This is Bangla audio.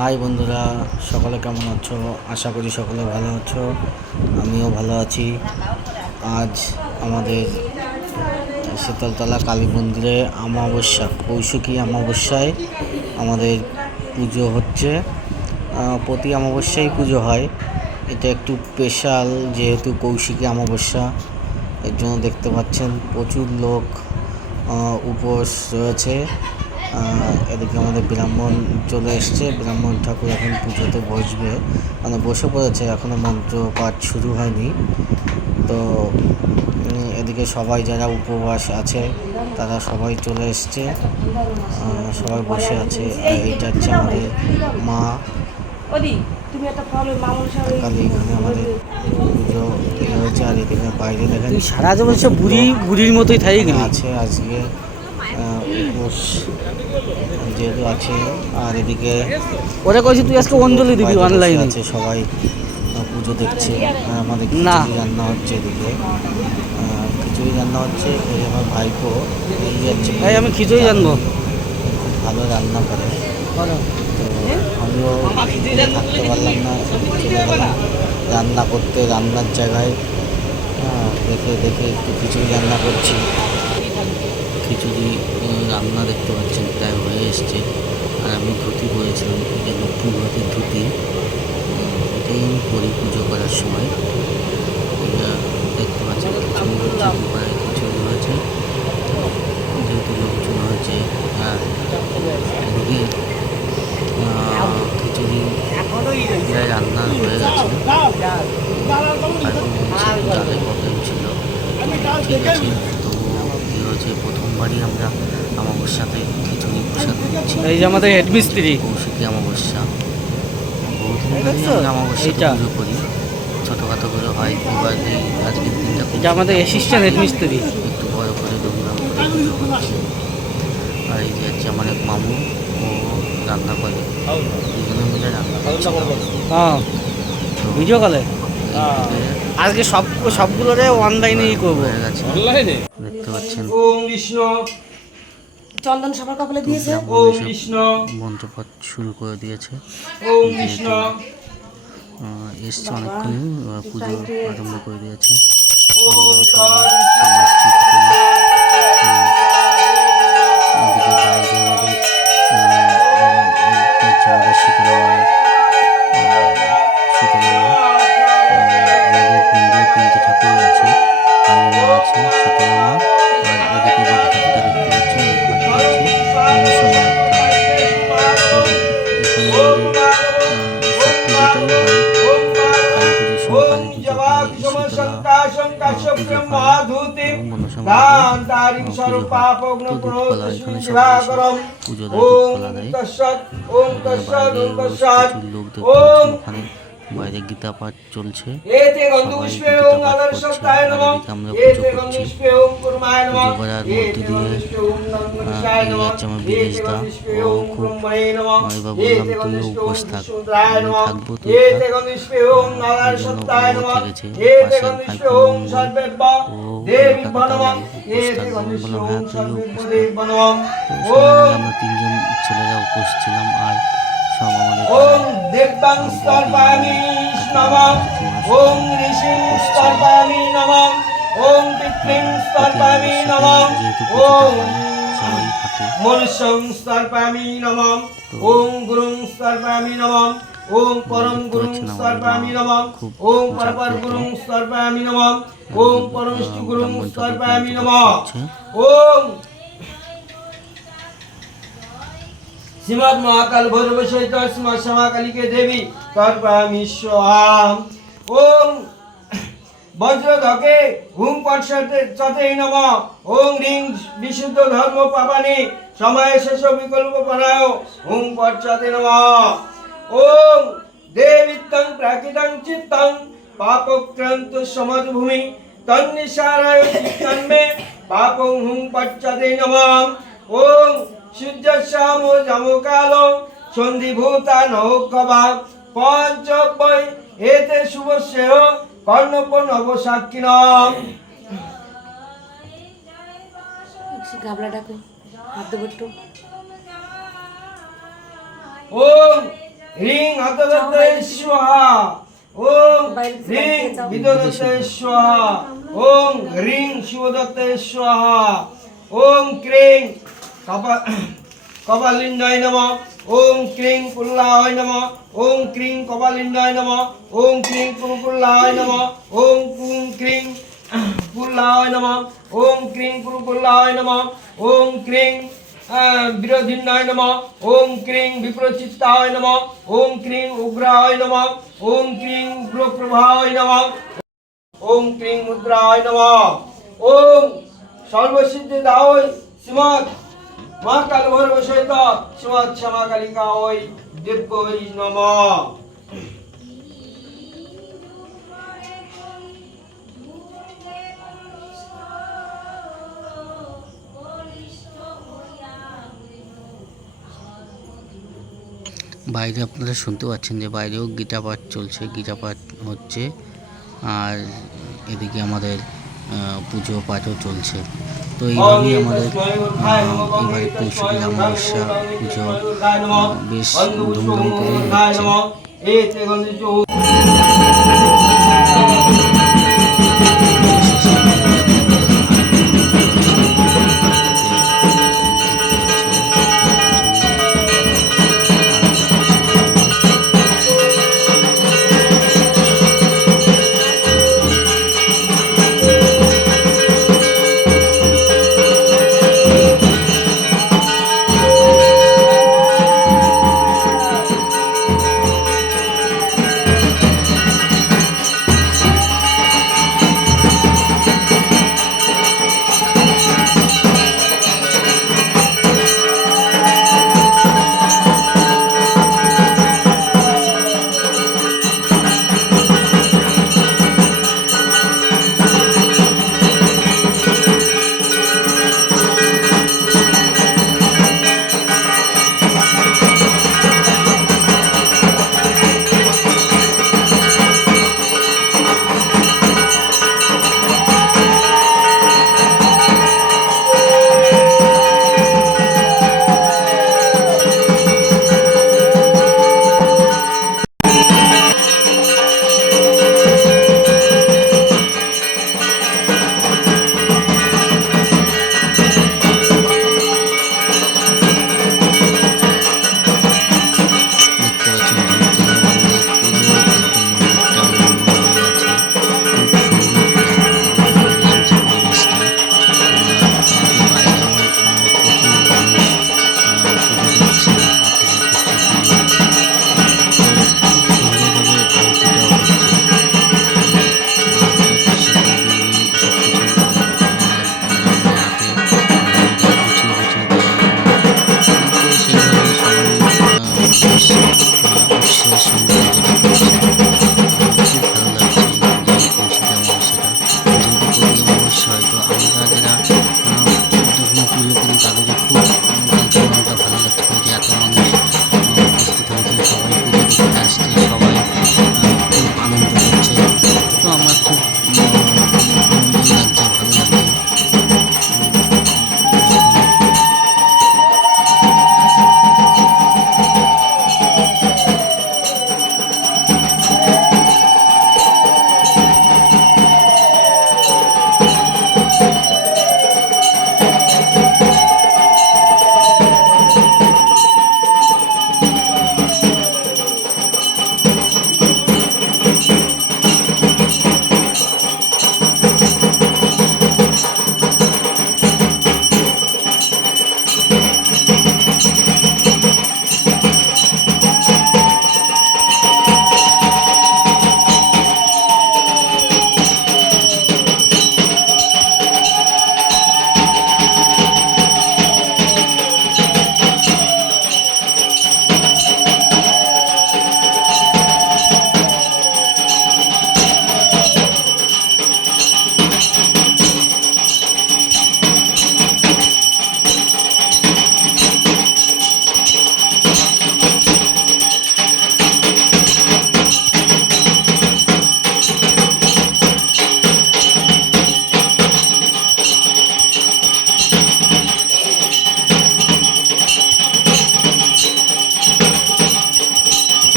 হাই বন্ধুরা, সকলে কেমন আছো? আশা করি সকলে ভালো আছো। আমিও ভালো আছি। আজ আমাদের শীতলতলা কালী মন্দিরে অমাবস্যা, কৌশিকী অমাবস্যায় আমাদের পুজো হচ্ছে। প্রতি অমাবস্যায় পুজো হয়। এটা একটু স্পেশাল, যেহেতু কৌশিকী অমাবস্যা। এর জন্য দেখতে পাচ্ছেন প্রচুর লোক উপোস রয়েছে। এদিকে আমাদের ব্রাহ্মণ চলে এসছে। ব্রাহ্মণ ঠাকুর এখন পুজোতে বসবে, মানে বসে পড়েছে, এখনও মন্ত্র পাঠ শুরু হয়নি। তো এদিকে সবাই যারা উপবাস আছে তারা সবাই চলে এসছে, সবাই বসে আছে। এইটা হচ্ছে আমাদের মা কালী। এখানে আমাদের পুজো হয়েছে। আর এদিকে বাইরে দেখেন সারা জীবন সে বুড়ির মতোই থাকি আছে আজকে উপোস যেহেতু আছে। আর এদিকে ওরা কইছে তুই আজকে অঞ্জলি দিবি অনলাইনে আছে, সবাই পুজো দেখছে। আমাদের খিচুড়ি রান্না হচ্ছে, এদিকে খিচুড়ি রান্না হচ্ছে। এই আমার ভাইপো এই যাচ্ছে, আমি খিচুড়ি জানবো, খুব ভালো রান্না করে। তো আমিও থাকতে পারলাম না, চলে গেলাম রান্না করতে রান্নার জায়গায়। দেখে দেখে একটু খিচুড়ি রান্না করছি। খিচুড়ি রান্না দেখতে পাচ্ছেন প্রায় হয়ে এসছে। আর আমি ধুতি পরেছিলাম, এটা লক্ষ্মী ভাতের ধুতি, এটাই আমি পরি পুজো করার সময়। দেখতে পাচ্ছেন খিচুড়ি হচ্ছে, দুপারে খিচুড়ি হয়েছে, যেহেতু লোকজন হয়েছে। আর এদিকে খিচুড়ি প্রায় রান্না হয়ে গেছে। ডালে প্রবলেম ছিল, ঠিক আছে। তবুও কী হয়েছে, প্রথমবারই আমরা অমাবস্যাতে খিচুড়ি প্রসাদ দিচ্ছি। এই যে আমাদের হেডমিস্ত্রি কৌশিকী অমাবস্যা, বহুদিন ধরে আমরা অমাবস্যাতে পুজো করি, ছোটোখাটো করে হয়। এবার এই আজকের দিনটা এটা আমাদের অ্যাসিস্ট্যান্ট হেডমিস্ত্রি, একটু বড় করে ধুমধাম করে পুজো করছি। আর এই যে হচ্ছে আমার এক মামু, ও রান্না করে, দুজনে মিলে রান্না করছে। হ্যাঁ, ভিডিও কলে আজকে সবগুলোরে অনলাইনেই করবো। দেখতে পাচ্ছেন ওম বিষ্ণু চন্দন সবার কপালে দিয়েছে। ওম বিষ্ণু মন্ত্রপাঠ শুরু করে দিয়েছে। ওম বিষ্ণু এসছে অনেকক্ষণই, পুজো আরম্ভ করে দিয়েছে। ওম এদিকে বাইরে আমাদের শীতলা মায়ের আমাদের হিন্দু তিনটে ঠাকুর আছে, কালী মা আছে, শীতলা মা, আর এদিকে যে ঘাটটা দেখতে পাচ্ছেন ওই ঘাটটা আছে মনসা মায়ের ধাম। তো এখানে আমাদের সব পুজোটাই হয়। কালী পুজোর সময় কালী পুজো হয়, শীতলা পুজো হয় এবং মনসা মায়ের পুজো হয়। তো দুধকলা, এখানে সবাই পুজো দেয়, দুধকলা দেয়। বাইরে প্রচুর লোক দেখতে পাচ্ছেন, ওখানে বাইরে গীতা পাঠ চলছে, সবাই গীতা পাঠ করছে। আর এদিকে আমরা পুজো করছি। পুজো করার মধ্যে দিয়ে এই যাচ্ছে আমার বিদেশ দা, ও খুব এবার বললাম তুইও উপোস থাক, আমি থাকবো, তুই থাক। এই জন্য ও থেকেছে। পাশের ভাইপো মঙ্গল, ও কাটাতাম উপোস থাকবো, আমি বললাম হ্যাঁ তুইও উপোস থাক। তো সবাই মিলে আমরা তিনজন ছেলেরা উপোস ছিলাম। আর সব আমাদের ওম দেবাং স্তর্পামি নমঃ ওম ঋষিং স্তর্পামি নমঃ ওম পিতৃং স্তর্পামি নমঃ ওম মনুষ্যং স্তর্পামি নমঃ ওম গুরুং স্তর্পামি নমঃ ওম পরম গুরুং স্তর্পামি নমঃ ওম পরপর গুরুং স্তর্পামি নমঃ ওম পরমষ্টু গুরুং স্তর্পামি নমঃ ওম শ্রীমদ মহাকাল ভৈরব সহিত শ্রীমদ শ্যামাকালীকে দেবী তর্পামি স্বাম। ওম বজ্রধকে হুম পটে নমঃ ওম রিং বিশুদ্ধ ধর্ম পাপানি সময় শেষ বিকল্প পরায় হুম পটে নমঃ। ওম দেবিত্তং প্রাকৃতং চিত্তং পাপক্রান্ত সমদ্ভূমি তন্নিসারায় চিত্তন্মে পাপং হুম পটে নমঃ। ওম সূর্যশ্যাম যমকাল সন্ধিভূতা নৌকবা পঞ্চবৈ এতে শুভস্যেহ কর্ণপ নবসাক্ষিণম। গাবলাটা কই হাত দেবো একটু। ওম ह्रीं हतदत्ते स्वाहा ओम ह्रीं विददत्ते स्वाहा ओम ह्रीं शिवदत्ते स्वाहा ओम क्रीं कपालिन्दाय नमः ओम क्रीं कुल्लाय नमः ओम क्रीं कपालिन्दाय नमः ओम क्रीं कुरुकुल्लाय नमः ओम क्रीं कुल्लाय नमः ओम क्रीं कुरुकुल्लाय नमः ओम क्रीं विरोधिन्नाय नमः ओम क्रीं विप्रचित्ताय नमः ओम क्रीं उग्राय नमः ओम क्रीं उग्रप्रभाय नमः ओम क्रीं मुद्राय नमः ओम सर्वसिद्धिदाय श्रीमद् माँ कालभैरव सहित श्रीमद् क्षमा कालिकाय दिव्यै नमः। বাইরে আপনারা শুনতে পাচ্ছেন যে বাইরেও গীতা পাঠ চলছে, গীতা পাঠ হচ্ছে, আর এদিকে আমাদের পুজো পাঠও চলছে। তো এইভাবেই আমাদের এবারে কৌশিকী অমাবস্যা পুজো বেশ ধুমধাম করেই হচ্ছে। উৎসের সঙ্গে